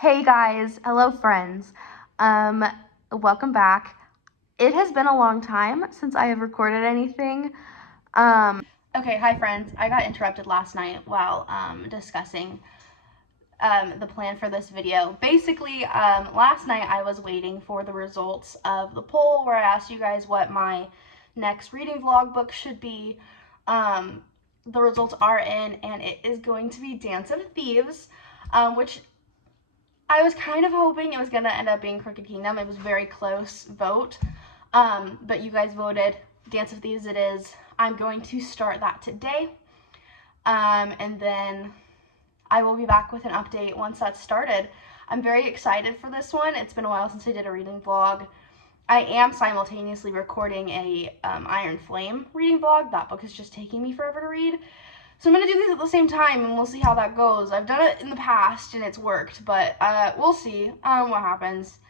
Hey guys, hello friends. Um, Welcome back. It has been a long time since I have recorded anything. Okay, hi friends. I got interrupted last night while discussing the plan for this video. Basically, last night I was waiting for the results of the poll where I asked you guys what my next reading vlog book should be. The results are in, and it is going to be Dance of Thieves, which I was kind of hoping it was going to end up being Crooked Kingdom. It was a very close vote, but you guys voted Dance of Thieves it is. I'm going to start that today, and then I will be back with an update once that's started. I'm very excited for this one. It's been a while since I did a reading vlog. I am simultaneously recording a Iron Flame reading vlog. That book is just taking me forever to read. So I'm going to do these at the same time, and we'll see how that goes. I've done it in the past, and it's worked, but we'll see what happens.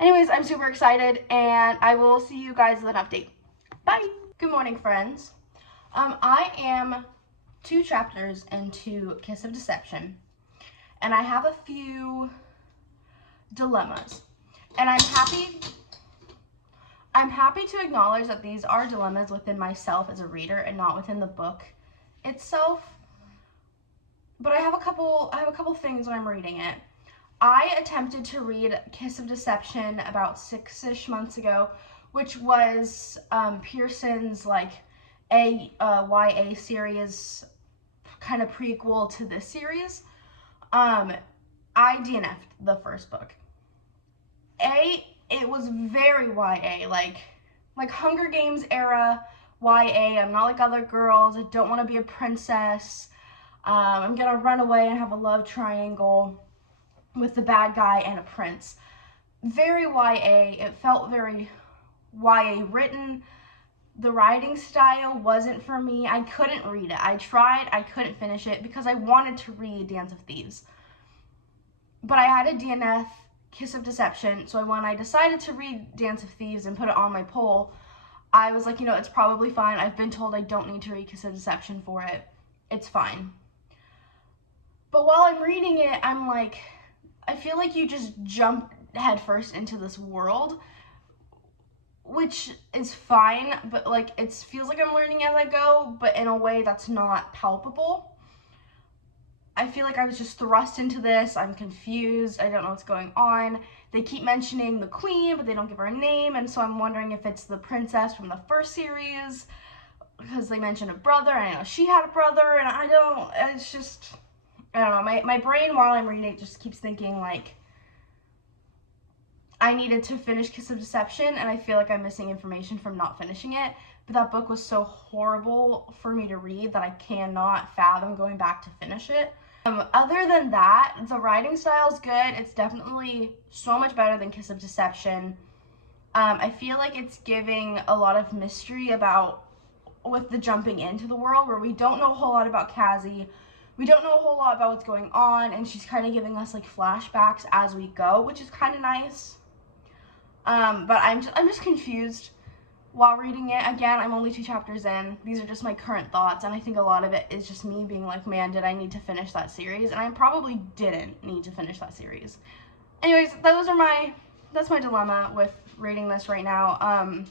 Anyways, I'm super excited, and I will see you guys with an update. Bye! Good morning, friends. I am 2 chapters into Kiss of Deception, and I have a few dilemmas. And I'm happy to acknowledge that these are dilemmas within myself as a reader and not within the book itself. But I have a couple things when I'm reading it. I attempted to read Kiss of Deception about 6-ish months ago, which was Pearson's like a YA series, kind of prequel to this series. I DNF'd the first book. It was very YA, like Hunger Games era YA. I'm not like other girls. I don't want to be a princess. I'm gonna run away and have a love triangle with the bad guy and a prince. Very YA. It felt very YA written. The writing style wasn't for me. I couldn't read it. I tried. I couldn't finish it because I wanted to read Dance of Thieves. But I had a DNF Kiss of Deception, so when I decided to read Dance of Thieves and put it on my poll, I was like, it's probably fine. I've been told I don't need to read Kiss of Deception for it. It's fine. But while I'm reading it, I'm like, I feel like you just jump headfirst into this world, which is fine, but like it feels like I'm learning as I go, but in a way that's not palpable. I feel like I was just thrust into this. I'm confused. I don't know what's going on. They keep mentioning the queen, but they don't give her a name, and so I'm wondering if it's the princess from the first series, because they mentioned a brother, and I know she had a brother, and I don't know. My brain, while I'm reading it, just keeps thinking, like, I needed to finish Kiss of Deception, and I feel like I'm missing information from not finishing it, but that book was so horrible for me to read that I cannot fathom going back to finish it. Other than that, the writing style is good. It's definitely so much better than Kiss of Deception. I feel like it's giving a lot of mystery with the jumping into the world, where we don't know a whole lot about Cassie. We don't know a whole lot about what's going on, and she's kind of giving us like flashbacks as we go, which is kind of nice. But I'm just confused while reading it. Again, I'm only 2 chapters in. These are just my current thoughts, and I think a lot of it is just me being like, man, did I need to finish that series? And I probably didn't need to finish that series. Anyways, that's my dilemma with reading this right now. I'm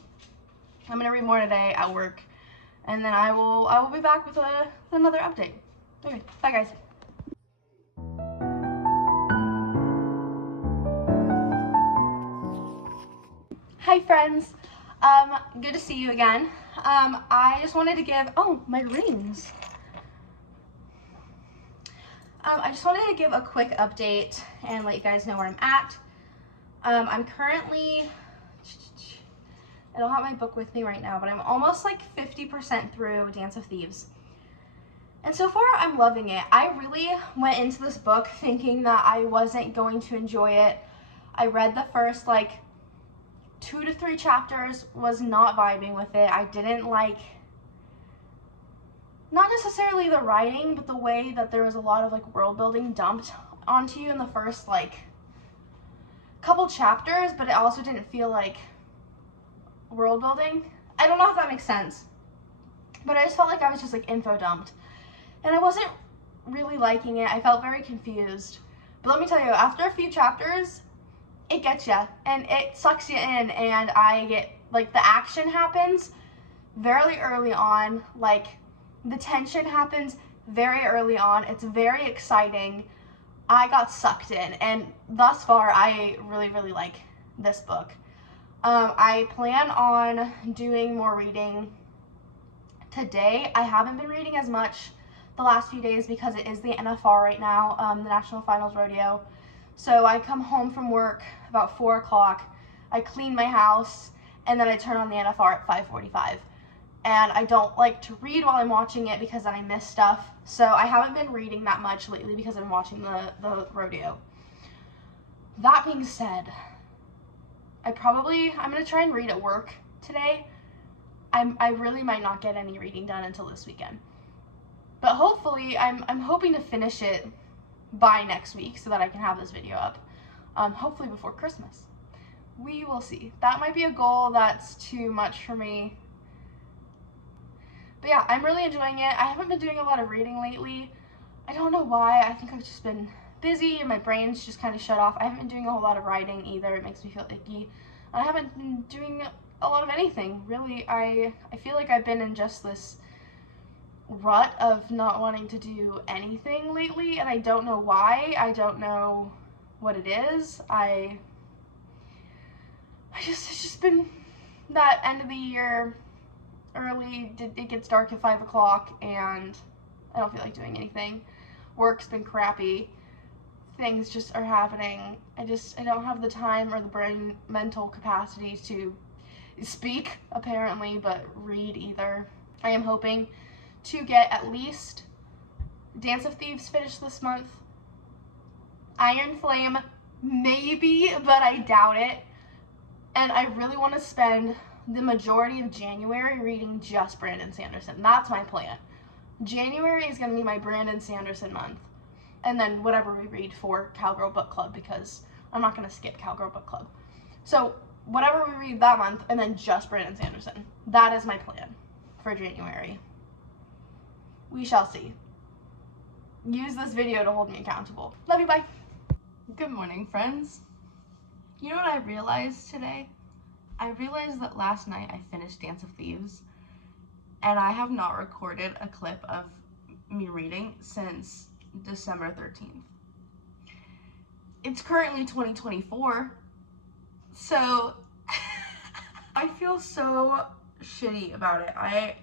gonna read more today at work, and then I will be back with another update. Okay, bye guys. Hi friends, good to see you again. I just wanted to give, my rings. I just wanted to give a quick update and let you guys know where I'm at. I'm currently, I don't have my book with me right now, but I'm almost like 50% through Dance of Thieves. And so far, I'm loving it. I really went into this book thinking that I wasn't going to enjoy it. I read the first 2 to 3 chapters, was not vibing with it. I didn't like, not necessarily the writing, but the way that there was a lot of world building dumped onto you in the first couple chapters, but it also didn't feel like world building. I don't know if that makes sense, but I just felt like I was just info dumped, and I wasn't really liking it. I felt very confused. But let me tell you, after a few chapters, it gets you and it sucks you in, and I get, like, the action happens very early on, like the tension happens very early on. It's very exciting. I got sucked in, and thus far I really, really like this book. I plan on doing more reading today. I haven't been reading as much the last few days because it is the NFR right now, the National Finals Rodeo. So I come home from work about 4 o'clock, I clean my house, and then I turn on the NFR at 5:45. And I don't like to read while I'm watching it because then I miss stuff. So I haven't been reading that much lately because I'm watching the rodeo. That being said, I'm going to try and read at work today. I really might not get any reading done until this weekend. But hopefully, I'm hoping to finish it by next week so that I can have this video up. Hopefully before Christmas. We will see. That might be a goal that's too much for me. But yeah, I'm really enjoying it. I haven't been doing a lot of reading lately. I don't know why. I think I've just been busy and my brain's just kind of shut off. I haven't been doing a whole lot of writing either. It makes me feel icky. I haven't been doing a lot of anything, really. I feel like I've been in just this rut of not wanting to do anything lately, and I don't know why. I don't know what it is. It's just been that end of the year, early, it gets dark at 5 o'clock, and I don't feel like doing anything. Work's been crappy. Things just are happening. I don't have the time or the mental capacity to speak, apparently, but read either. I am hoping to get at least Dance of Thieves finished this month. Iron Flame, maybe, but I doubt it. And I really want to spend the majority of January reading just Brandon Sanderson. That's my plan. January is going to be my Brandon Sanderson month. And then whatever we read for Cowgirl Book Club, because I'm not going to skip Cowgirl Book Club. So whatever we read that month, and then just Brandon Sanderson. That is my plan for January. We shall see. Use this video to hold me accountable. Love you, bye. Good morning, friends. You know what I realized today? I realized that last night I finished Dance of Thieves, and I have not recorded a clip of me reading since December 13th. It's currently 2024, so I feel so shitty about it. I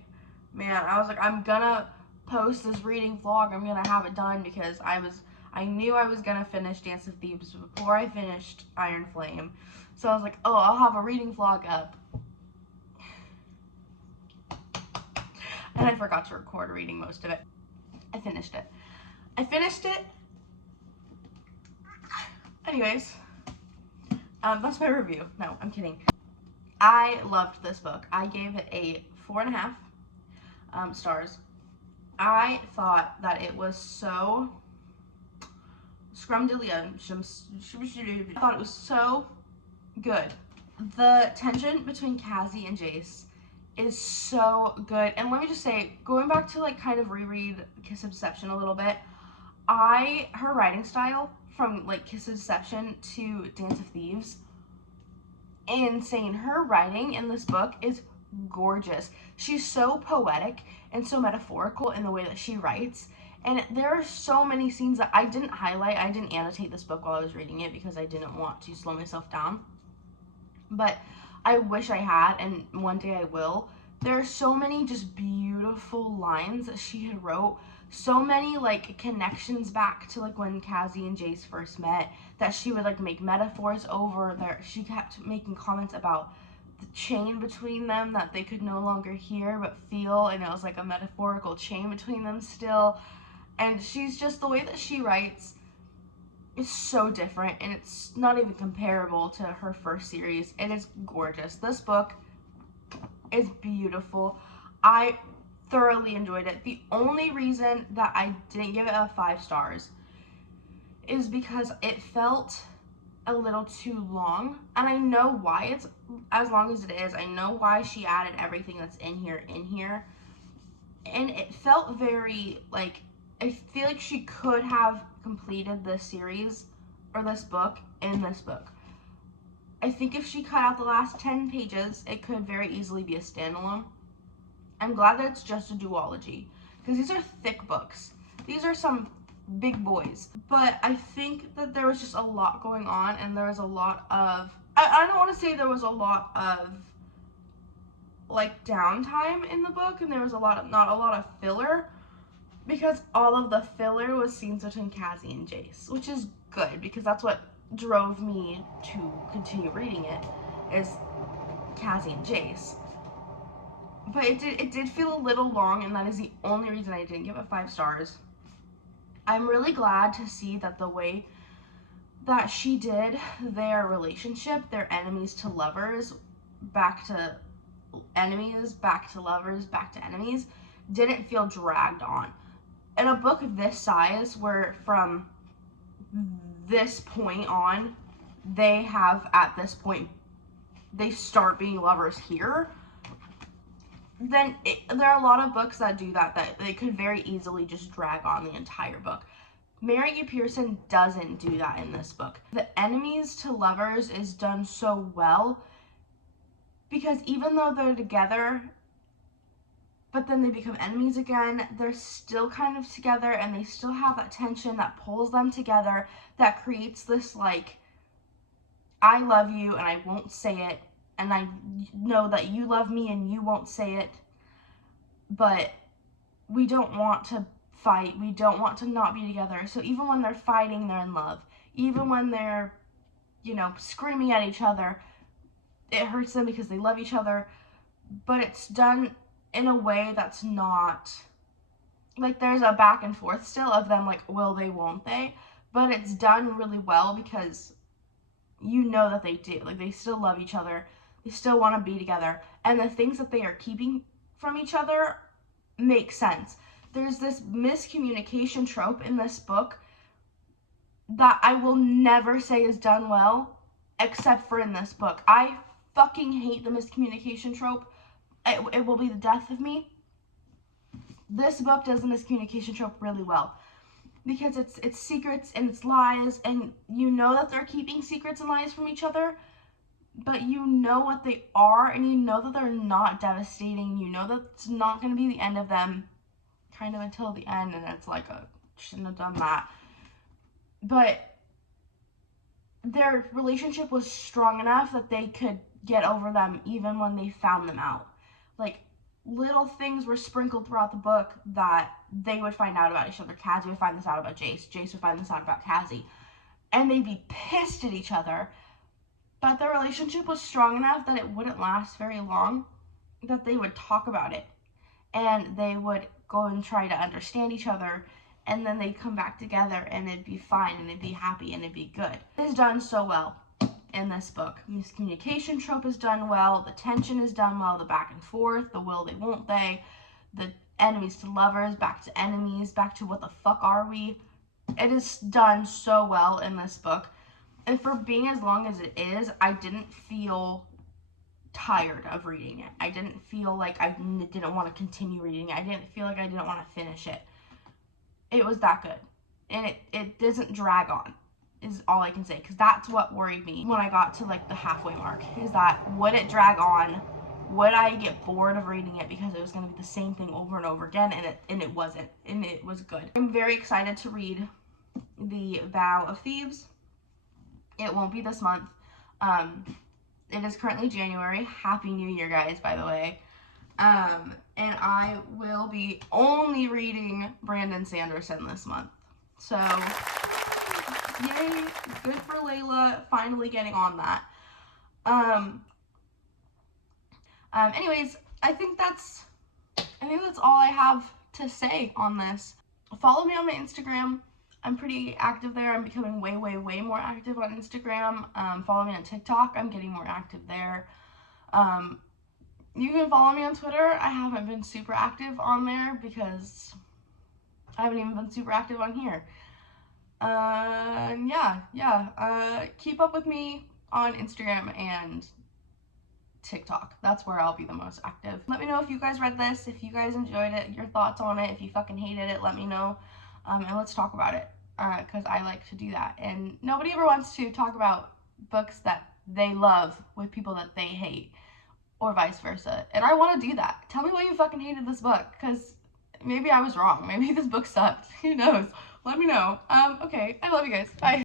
was like, I'm gonna post this reading vlog. I'm gonna have it done because I knew I was gonna finish Dance of Thieves before I finished Iron Flame. So I was like, oh, I'll have a reading vlog up. And I forgot to record reading most of it. I finished it. Anyways, that's my review. No, I'm kidding. I loved this book. I gave it a 4.5 stars. I thought that it was so I thought it was so good. The tension between Cassie and Jace is so good. And let me just say, going back to like kind of reread Kiss of Deception a little bit, her writing style from like Kiss of Deception to Dance of Thieves, insane. Her writing in this book is gorgeous. She's so poetic and so metaphorical in the way that she writes. And there are so many scenes that I didn't highlight. I didn't annotate this book while I was reading it because I didn't want to slow myself down. But I wish I had, and one day I will. There are so many just beautiful lines that she had wrote. So many like connections back to like when Cassie and Jace first met, that she would like make metaphors over there. She kept making comments about the chain between them that they could no longer hear but feel, and it was like a metaphorical chain between them still. And she's just, the way that she writes is so different, and it's not even comparable to her first series. It is gorgeous. This book is beautiful. I thoroughly enjoyed it. The only reason that I didn't give it a 5 stars is because it felt a little too long, and I know why it's as long as it is. I know why she added everything that's in here, and it felt very like I feel like she could have completed this series or this book in this book. I think if she cut out the last 10 pages, it could very easily be a standalone. I'm glad that it's just a duology, because these are thick books. These are some big boys. But I think that there was just a lot going on, and there was a lot of, I don't want to say there was a lot of like downtime in the book, and there was not a lot of filler, because all of the filler was scenes between Cassie and Jace, which is good, because that's what drove me to continue reading it, is Cassie and Jace. But it did feel a little long, and that is the only reason I didn't give it 5 stars. I'm really glad to see that the way that she did their relationship, their enemies to lovers, back to enemies, back to lovers, back to enemies, didn't feel dragged on. In a book of this size, where from this point on, they have, at this point, they start being lovers here, then there are a lot of books that do that they could very easily just drag on the entire book. Mary E. Pearson doesn't do that in this book. The enemies to lovers is done so well, because even though they're together, but then they become enemies again, they're still kind of together, and they still have that tension that pulls them together, that creates this, like, I love you and I won't say it, and I know that you love me and you won't say it, but we don't want to fight, we don't want to not be together. So even when they're fighting, they're in love. Even when they're, screaming at each other, it hurts them because they love each other, but it's done in a way that's not, like, there's a back and forth still of them, like, will they, won't they, but it's done really well, because you know that they do, like, they still love each other, they still want to be together, and the things that they are keeping from each other make sense. There's this miscommunication trope in this book that I will never say is done well, except for in this book. I fucking hate the miscommunication trope. It will be the death of me. This book does the miscommunication trope really well, because it's secrets and it's lies, and you know that they're keeping secrets and lies from each other, but you know what they are, and you know that they're not devastating. You know that it's not going to be the end of them, kind of until the end, and it's like, shouldn't have done that. But their relationship was strong enough that they could get over them even when they found them out. Like, little things were sprinkled throughout the book that they would find out about each other. Cassie would find this out about Jace. Jace would find this out about Cassie. And they'd be pissed at each other. But their relationship was strong enough that it wouldn't last very long, that they would talk about it. And they would go and try to understand each other. And then they'd come back together, and it'd be fine, and it'd be happy, and it'd be good. It is done so well in this book. Miscommunication trope is done well, the tension is done well, the back and forth, the will they, won't they, the enemies to lovers, back to enemies, back to what the fuck are we. It is done so well in this book. And for being as long as it is, I didn't feel tired of reading it. I didn't feel like I didn't want to continue reading it. I didn't feel like I didn't want to finish it. It was that good. And it doesn't drag on, is all I can say, because that's what worried me when I got to, like, the halfway mark, is that would it drag on? Would I get bored of reading it because it was going to be the same thing over and over again? And it wasn't, and it was good. I'm very excited to read the Vow of Thieves. It won't be this month. It is currently January. Happy New Year, guys, by the way. And I will be only reading Brandon Sanderson this month. So, yay, good for Layla, finally getting on that. Anyways, I think that's all I have to say on this. Follow me on my Instagram. I'm pretty active there. I'm becoming way, way, way more active on Instagram. Follow me on TikTok. I'm getting more active there. You can follow me on Twitter. I haven't been super active on there because I haven't even been super active on here. Keep up with me on Instagram and TikTok. That's where I'll be the most active. Let me know if you guys read this, if you guys enjoyed it, your thoughts on it. If you fucking hated it, let me know. and let's talk about it, because I like to do that. And nobody ever wants to talk about books that they love with people that they hate, or vice versa. And I want to do that. Tell me why you fucking hated this book, because maybe I was wrong. Maybe this book sucked. Who knows? Let me know. Okay, I love you guys. Bye.